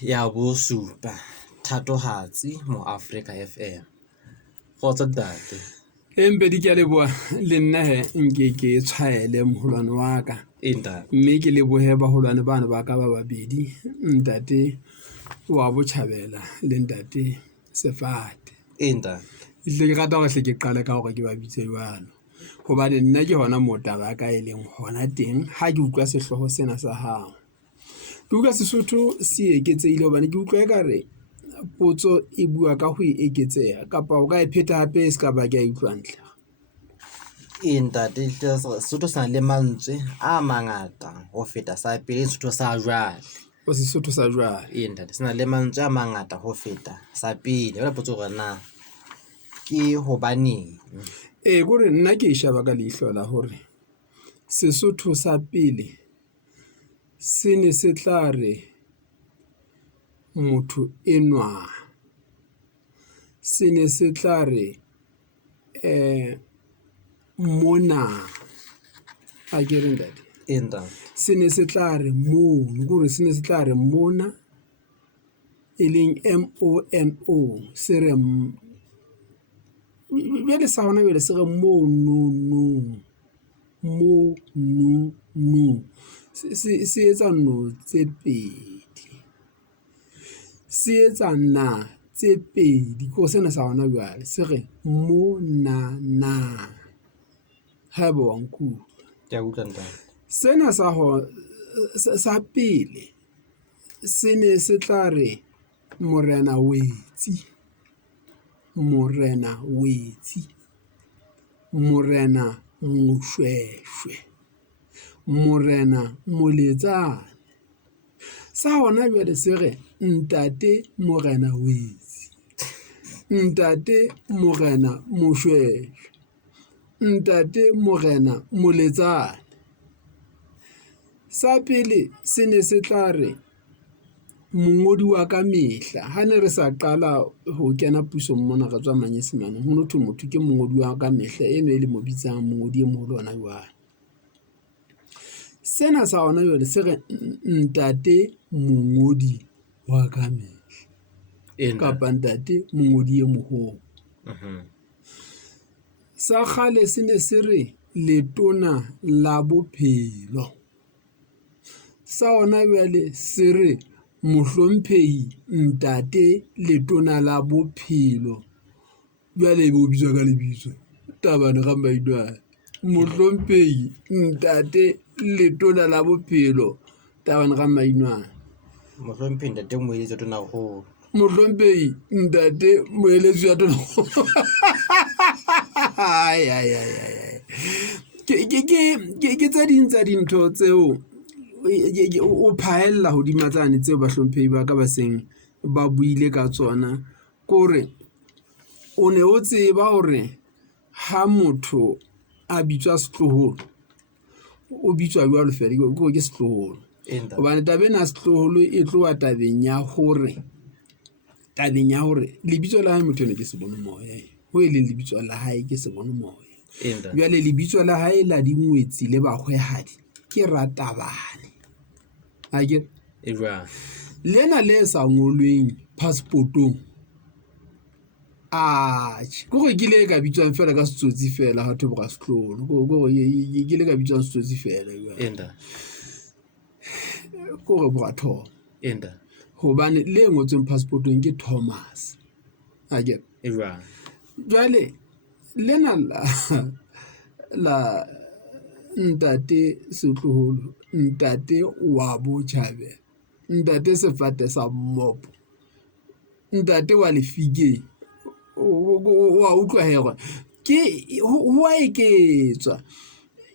ya bosupa thatohatsi mo Africa FM. Kgotso ntate. Empe di ke leboa le nna he nke ke tshwaele moholwane wa ka. Ntate. Mme ke lebohe baholwane bana ba ka ba babedi, ntate wa Botjhabela le ntate Sefate. Ntate. Hle ke rata gore hle ke qale ka gore ke ba bitse jwalo. Hobane nna ke hona moo taba ka e leng hona teng ha ke utlwa sehloho sena sa hao. Ke utlwa Sesotho se eketsehile hobane ke utlwa ekare potso e bua ka ho eketseha kapa o ka e pheta hape se ka ba ke a utlwa ntle. Ntate Sesotho sa le mantswe a mangata ho feta sa pele Sesotho sa jwale. O Sesotho sa jwale. Ntate se na le mantswe a mangata ho feta sa pele. Wena potso gore na ke hobaneng? Kore nna ke sheba ka leihlo la hore Sesotho sa pele se ne se tla re motho enwa, se ne se tla re mona a ke re ntate, Ntate. se ne se tla re mono, kore se ne se tla re mona e leng MONO, se re bjale sa gona bjale se re mono se etsa no tse pedi, se etsa na tse pedi, ko sena sa gona bjale se re monana. Haeba wa nkutlwa, Ke a utlwa ntate. sena sa pele se ne se tla re morena wetsi, morena wetsi, morena moshweshwe, morena moletsane. Sa gona bjale se re ntate morena wetsi, ntate morena moshweshwe, ntate morena moletsane. Sa pele se ne se tla re mongodi wa ka mehla. Ha ne re sa qala ho kena pusong mona re tswa Manyesemane, ho nothwe motho ke mongodi wa ka mehla, eno e le mo bitsang mongodi e moholo hona jwale. Sena sa hona jwale se re ntate mongodi wa ka mehla kapa ntate mongodi e moholo. Sa kgale se ne se re letona la bophelo, sa hona jwale se re mohlomphehi ntate letona la bophelo. Jwale bo bitswa ka lebitso tabane ga maidwana, mohlomphehi ntate letona la bophelo tabane ga mainwana. Mohlomphehi ntate moeletsi wa tona go. Mohlomphehi ntate moeletsi wa tona. Ke tse ding tsa dintho tseo o phaella hodima tsane tseo bahlomphehi ba ka ba seng ba buile ka tsona. Kore o ne o tseba hore ha motho a bitswa setloholo o bitswa jwalo fela ke setloholo, hobane tabeng ya setloholo e tloa tabeng ya hore lebitso la hae motho ene ke se bone moya, ho e leng lebitso la hae ke se bone moya. Jwale lebitso la hae la dingwetsi le bahwehadi ke Ratabane. Lena le sa ngolweng passport-ong kore ke le ka bitswang fela ka setsotsi fela ha thwe boka setloholo, ke le ka bitswang setsotsi fela kore boka Thoma, hobane le ngotsweng passport-ong ke Thomas. Jwale lena la ntate setloholo, ntate wa Botjhabela, ntate Sefate sa Mmopo, ntate wa Lefikeng, wa utlwa hore ho a eketswa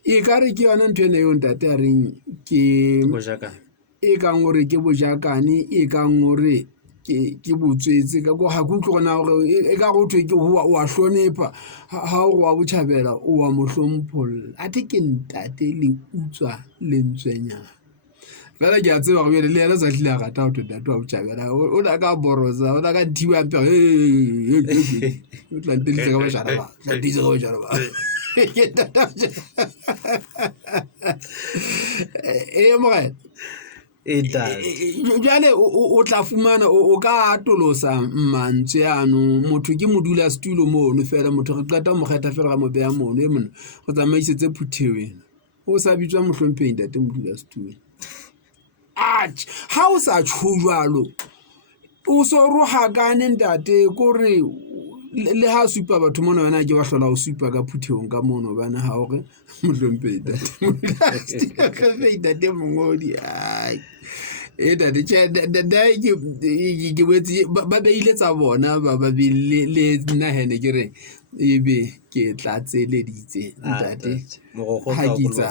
e ka re ke yona ntho ena eo ntate a reng ke Bojakane. E kang hore ke bojakane, e kang hore ke botswetse, ka go ha ke utlwe gona hore e ka go thwe ke wa hlonepha ha o wa Botjhabela o wa mohlompholla. Athe ke ntate le utswa lentswenyana fela. Ke a tseba go bjele le yena sa tlile a rata ho thwe ntate wa Botjhabela o na ka borosa, o na ka thiba mpe o tla ntelitse ka bojana ba, tla ntelitse ka bojana ba. Morena It does. Jale o tla fumana o ka atolosa mantswe ano motho ke modula setulo mono fela motho re qeta mo kgetha fela ga mo beya mono e mona go tsamaisetse phutheweng o sa bitswa mohlompheng tate modula setulo ha o sa tsho jwalo o so rohakane ntate kore le ha supa batho mona bana ke ba hlola o supa ka phuthewong ka mono bana ha hore mohlompheng tate mongodi tate ke boetse ba beile tsa bona ba beile le nna hene ke re ebe ke tlatseleditse ntate Mogokgo ha ka ke go tsa